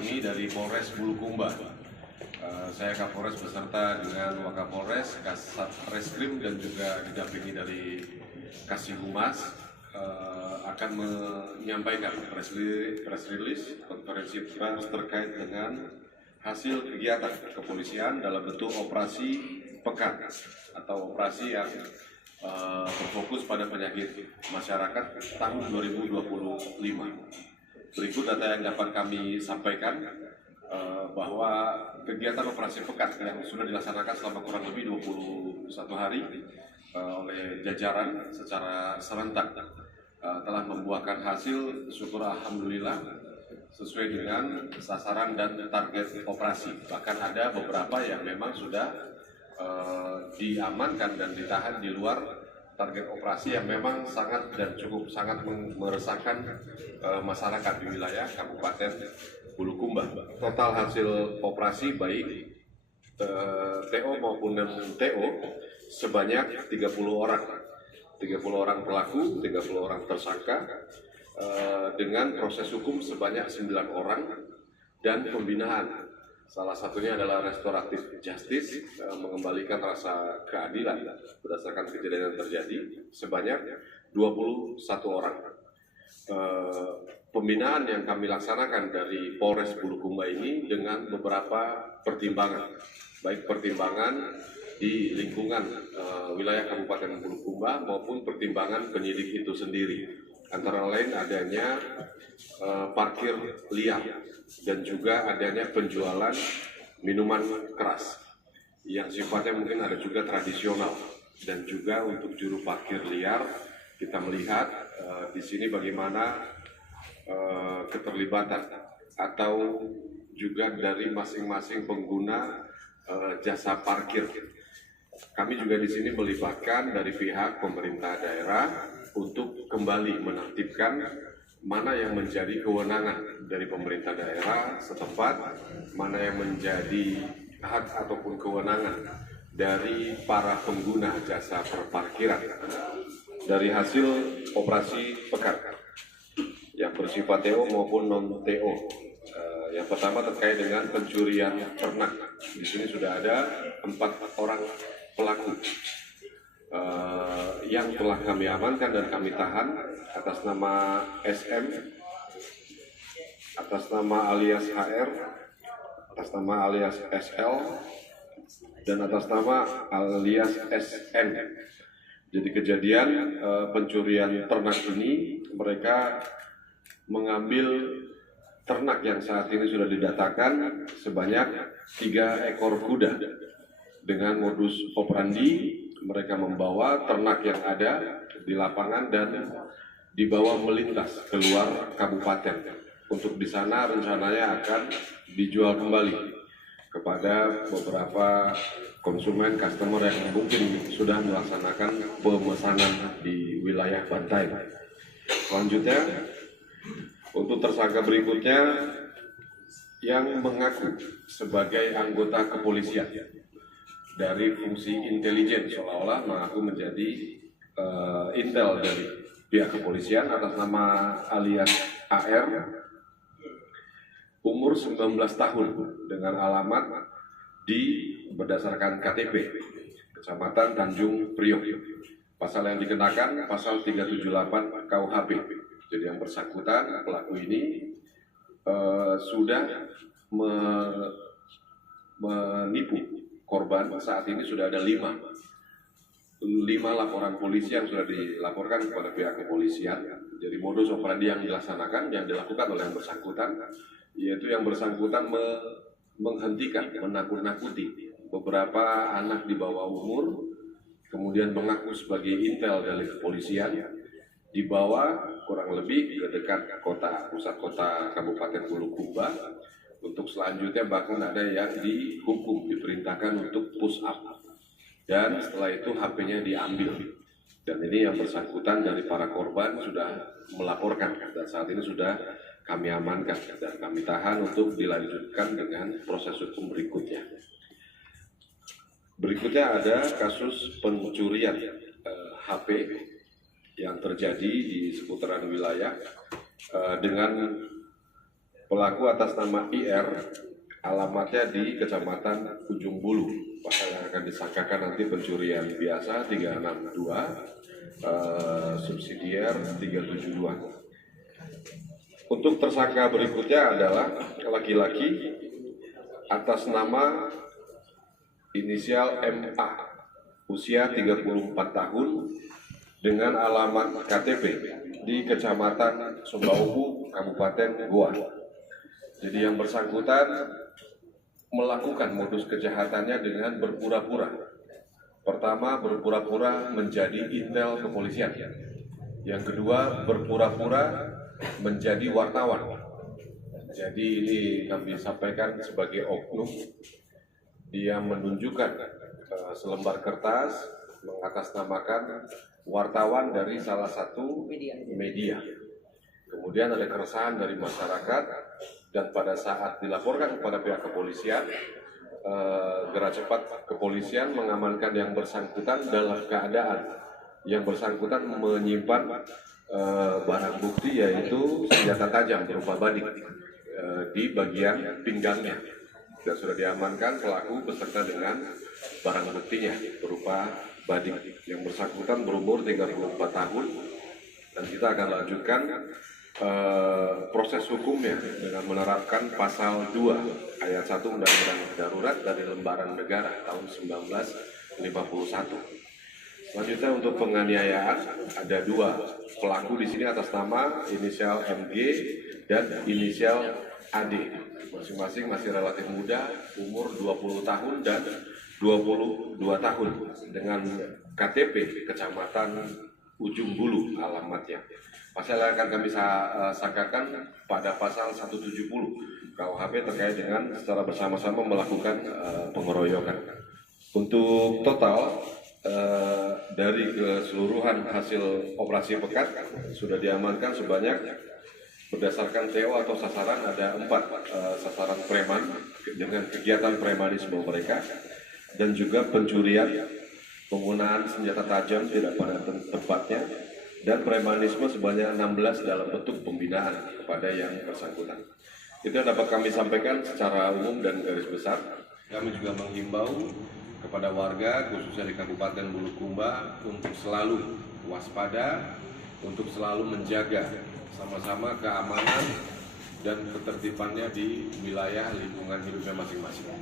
kami dari Polres Bulukumba. Saya Kapolres beserta dengan Wakapolres, Kasat Reskrim dan juga didampingi dari Kasih Humas akan menyampaikan press release konferensi pers terkait dengan hasil kegiatan kepolisian dalam bentuk operasi pekan atau operasi yang berfokus pada penyakit masyarakat tahun 2025. Berikut data yang dapat kami sampaikan bahwa kegiatan operasi pekan yang sudah dilaksanakan selama kurang lebih 21 hari oleh jajaran secara serentak telah membuahkan hasil, syukur alhamdulillah, sesuai dengan sasaran dan target operasi. Bahkan ada beberapa yang memang sudah diamankan dan ditahan di luar target operasi yang memang sangat dan cukup sangat meresahkan masyarakat di wilayah Kabupaten Bulukumba. Total hasil operasi baik TO maupun non-TO sebanyak 30 orang. 30 orang pelaku, 30 orang tersangka, dengan proses hukum sebanyak 9 orang dan pembinaan. Salah satunya adalah restoratif justice, mengembalikan rasa keadilan berdasarkan kejadian yang terjadi sebanyak 21 orang. Pembinaan yang kami laksanakan dari Polres Bulukumba ini dengan beberapa pertimbangan, baik pertimbangan di lingkungan wilayah Kabupaten Bulukumba maupun pertimbangan penyidik itu sendiri. Antara lain adanya parkir liar dan juga adanya penjualan minuman keras yang sifatnya mungkin ada juga tradisional, dan juga untuk juru parkir liar kita melihat di sini bagaimana keterlibatan atau juga dari masing-masing pengguna jasa parkir. Kami juga di sini melibatkan dari pihak pemerintah daerah untuk kembali menertibkan mana yang menjadi kewenangan dari pemerintah daerah setempat, mana yang menjadi hak ataupun kewenangan dari para pengguna jasa perparkiran. Dari hasil operasi pekan yang bersifat TO maupun non-TO, yang pertama terkait dengan pencurian ternak. Di sini sudah ada 4 orang pelaku yang telah kami amankan dan kami tahan atas nama SM, atas nama alias HR, atas nama alias SL, dan atas nama alias SN. Jadi kejadian pencurian ternak ini, mereka mengambil ternak yang saat ini sudah didatakan sebanyak 3 ekor kuda. Dengan modus operandi mereka membawa ternak yang ada di lapangan dan dibawa melintas keluar kabupaten. Untuk di sana rencananya akan dijual kembali kepada beberapa konsumen, customer yang mungkin sudah melaksanakan pemesanan di wilayah Bantaeng. Selanjutnya, untuk tersangka berikutnya yang mengaku sebagai anggota kepolisian dari fungsi intelijen, seolah-olah mengaku menjadi intel dari pihak kepolisian atas nama alias AR, umur 19 tahun dengan alamat berdasarkan KTP Kecamatan Tanjung Priok. Pasal yang dikenakan pasal 378 KUHP. Jadi yang bersangkutan pelaku ini sudah menipu korban. Saat ini sudah ada 5 laporan polisi yang sudah dilaporkan kepada pihak kepolisian. Jadi modus operandi yang dilaksanakan, yang dilakukan oleh yang bersangkutan, yaitu yang bersangkutan menghentikan, menakut-nakuti beberapa anak di bawah umur, kemudian mengaku sebagai intel dari kepolisian, dibawa kurang lebih ke dekat pusat kota Kabupaten Bulukumba. Untuk selanjutnya bahkan ada yang dihukum, diperintahkan untuk push up, dan setelah itu HP-nya diambil. Dan ini yang bersangkutan dari para korban sudah melaporkan dan saat ini sudah kami amankan dan kami tahan untuk dilanjutkan dengan proses hukum berikutnya. Berikutnya ada kasus pencurian HP yang terjadi di seputaran wilayah dengan Pelaku atas nama IR, alamatnya di Kecamatan Ujung Bulu. Pasal yang akan disangkakan nanti pencurian biasa 362, subsidiar 372. Untuk tersangka berikutnya adalah laki-laki atas nama inisial MA, usia 34 tahun, dengan alamat KTP di Kecamatan Sumbaupu, Kabupaten Goa. Jadi yang bersangkutan melakukan modus kejahatannya dengan berpura-pura. Pertama, berpura-pura menjadi intel kepolisian. Yang kedua, berpura-pura menjadi wartawan. Jadi ini kami sampaikan sebagai oknum. Dia menunjukkan selembar kertas mengatasnamakan wartawan dari salah satu media. Kemudian ada keresahan dari masyarakat, dan pada saat dilaporkan kepada pihak kepolisian, gerak cepat kepolisian mengamankan yang bersangkutan dalam keadaan yang bersangkutan menyimpan barang bukti, yaitu senjata tajam berupa badik di bagian pinggangnya, dan sudah diamankan pelaku beserta dengan barang buktinya berupa badik. Yang bersangkutan berumur 34 tahun, dan kita akan lanjutkan proses hukumnya dengan menerapkan pasal 2 ayat 1 Undang-Undang Darurat dari Lembaran Negara tahun 1951. Selanjutnya untuk penganiayaan ada 2 pelaku di sini atas nama inisial MG dan inisial AD. Masing-masing masih relatif muda, umur 20 tahun dan 22 tahun, dengan KTP Kecamatan Ujung Bulu alamatnya. Pasal yang akan kami sangkakan pada pasal 170 KUHP terkait dengan secara bersama-sama melakukan pengeroyokan. Untuk total dari keseluruhan hasil operasi pekat sudah diamankan sebanyak, berdasarkan TO atau sasaran, ada 4 sasaran preman dengan kegiatan premanisme mereka, dan juga pencurian, penggunaan senjata tajam tidak pada tempatnya, dan premanisme sebanyak 16 dalam bentuk pembinaan kepada yang bersangkutan. Itu yang dapat kami sampaikan secara umum dan garis besar. Kami juga menghimbau kepada warga, khususnya di Kabupaten Bulukumba, untuk selalu waspada, untuk selalu menjaga sama-sama keamanan dan ketertibannya di wilayah lingkungan hidupnya masing-masing.